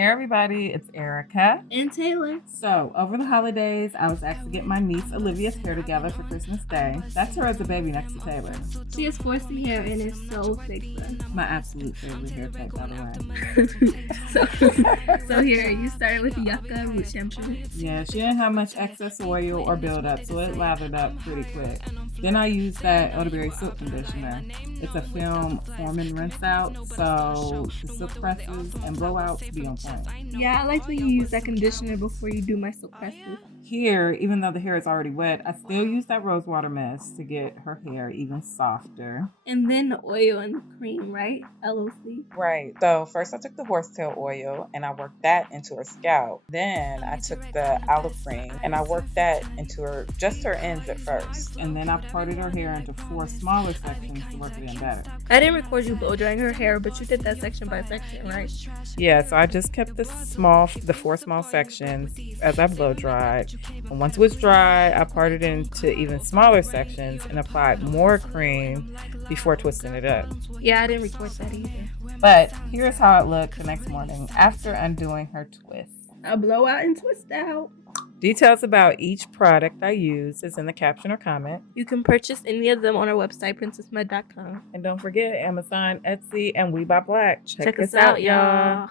Hey everybody, it's Erica. And Taylor. So, over the holidays, I was asked to get my niece Olivia's hair together for Christmas Day. That's her as a baby next to Taylor. She has 4C hair and it's so thick. My absolute favorite hair type, by the way. so here, you started with yucca root shampoo. Yeah, she didn't have much excess oil or buildup, so it lathered up pretty quick. Then I used that elderberry silk conditioner. It's a film form and rinse out, so the silk presses and blowouts be on point. Yeah, I like when you use that conditioner before you do my silk presses. Here, even though the hair is already wet, I still use that rosewater mist to get her hair even softer. And then the oil and the cream, right? LOC. Right. So first I took the horsetail oil and I worked that into her scalp. Then I took the olive cream and I worked that into her ends at first. And then I parted her hair into 4 smaller sections to work it in better. I didn't record you blow drying her hair, but you did that section by section, right? Yeah, so I just kept the 4 small sections as I blow dried. And once it was dry, I parted it into even smaller sections and applied more cream before twisting it up. Yeah, I didn't record that either. But here's how it looked the next morning after undoing her twist. A blowout and twist out. Details about each product I use is in the caption or comment. You can purchase any of them on our website, princessmud.com. And don't forget Amazon, Etsy, and We Buy Black. Check us out, y'all.